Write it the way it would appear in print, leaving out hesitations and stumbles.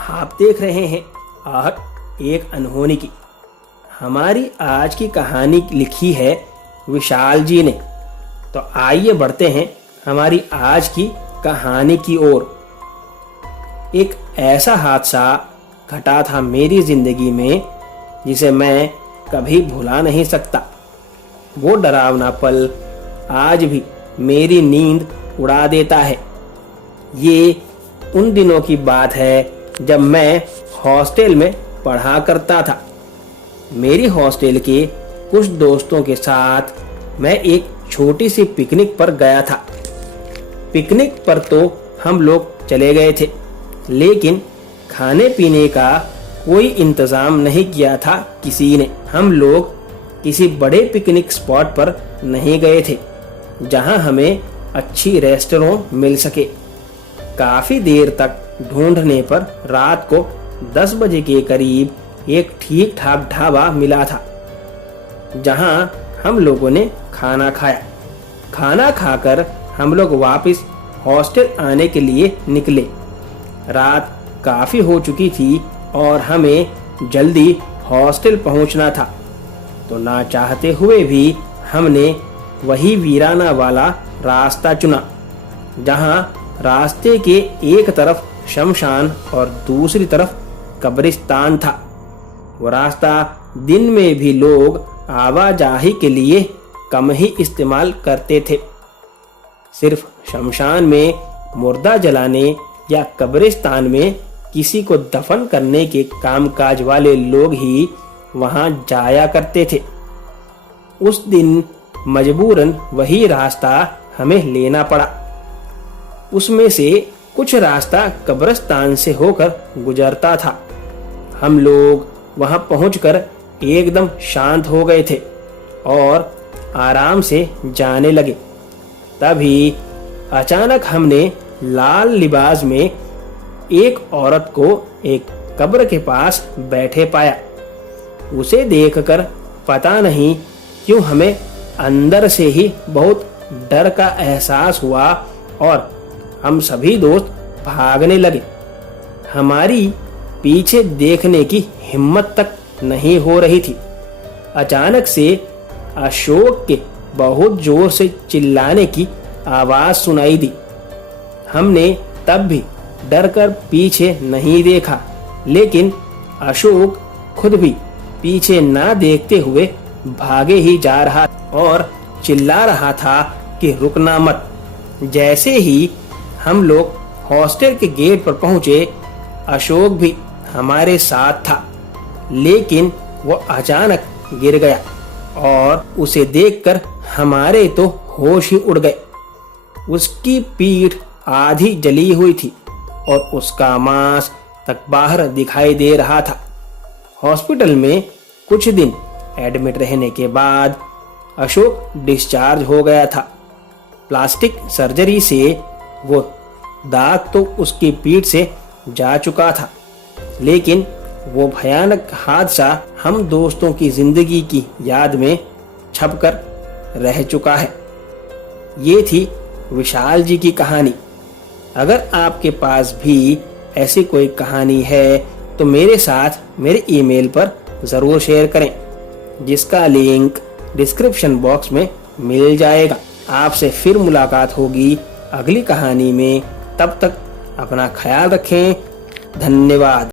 आप देख रहे हैं आहट एक अनहोनी की। हमारी आज की कहानी लिखी है विशाल जी ने। तो आइए बढ़ते हैं हमारी आज की कहानी की ओर। एक ऐसा हादसा घटा था मेरी जिंदगी में जिसे मैं कभी भुला नहीं सकता। वो डरावना पल आज भी मेरी नींद उड़ा देता है। ये उन दिनों की बात है जब मैं हॉस्टल में पढ़ा करता था। मेरी हॉस्टल के कुछ दोस्तों के साथ मैं एक छोटी सी पिकनिक पर गया था। पिकनिक पर तो हम लोग चले गए थे, लेकिन खाने पीने का कोई इंतजाम नहीं किया था किसी ने। हम लोग किसी बड़े पिकनिक स्पॉट पर नहीं गए थे जहां हमें अच्छी रेस्टोरेंट मिल सके। काफी देर तक ढूंढने पर रात को 10 बजे के करीब एक ठीक ठाक ढाबा मिला था जहां हम लोगों ने खाना खाया। खाना खाकर हम लोग वापस हॉस्टल आने के लिए निकले। रात काफी हो चुकी थी और हमें जल्दी हॉस्टल पहुंचना था, तो ना चाहते हुए भी हमने वही वीराना वाला रास्ता चुना जहां रास्ते के एक तरफ शमशान और दूसरी तरफ कब्रिस्तान था। वो रास्ता दिन में भी लोग आवाजाही के लिए कम ही इस्तेमाल करते थे। सिर्फ शमशान में मुर्दा जलाने या कब्रिस्तान में किसी को दफन करने के कामकाज वाले लोग ही वहां जाया करते थे। उस दिन मजबूरन वही रास्ता हमें लेना पड़ा। उसमें से कुछ रास्ता कब्रिस्तान से होकर गुजरता था। हम लोग वहां पहुंचकर एकदम शांत हो गए थे और आराम से जाने लगे। तभी अचानक हमने लाल लिबास में एक औरत को एक कब्र के पास बैठे पाया। उसे देखकर पता नहीं क्यों हमें अंदर से ही बहुत डर का एहसास हुआ और हम सभी दोस्त भागने लगे। हमारी पीछे देखने की हिम्मत तक नहीं हो रही थी। अचानक से अशोक के बहुत जोर से चिल्लाने की आवाज सुनाई दी। हमने तब भी डर कर पीछे नहीं देखा, लेकिन अशोक खुद भी पीछे ना देखते हुए भागे ही जा रहा और चिल्ला रहा था कि रुकना मत। जैसे ही हम लोग हॉस्टल के गेट पर पहुंचे, अशोक भी हमारे साथ था, लेकिन वो अचानक गिर गया और उसे देखकर हमारे तो होश ही उड़ गए। उसकी पीठ आधी जली हुई थी और उसका मांस तक बाहर दिखाई दे रहा था। हॉस्पिटल में कुछ दिन एडमिट रहने के बाद अशोक डिस्चार्ज हो गया था। प्लास्टिक सर्जरी से वो दाग तो उसकी पीठ से जा चुका था, लेकिन वो भयानक हादसा हम दोस्तों की जिंदगी की याद में छपकर रह चुका है। ये थी विशाल जी की कहानी। अगर आपके पास भी ऐसी कोई कहानी है तो मेरे साथ मेरे ईमेल पर ज़रूर शेयर करें, जिसका लिंक डिस्क्रिप्शन बॉक्स में मिल जाएगा। आपसे फिर मुलाकात होगी अगली कहानी में। तब तक अपना ख्याल रखें। धन्यवाद।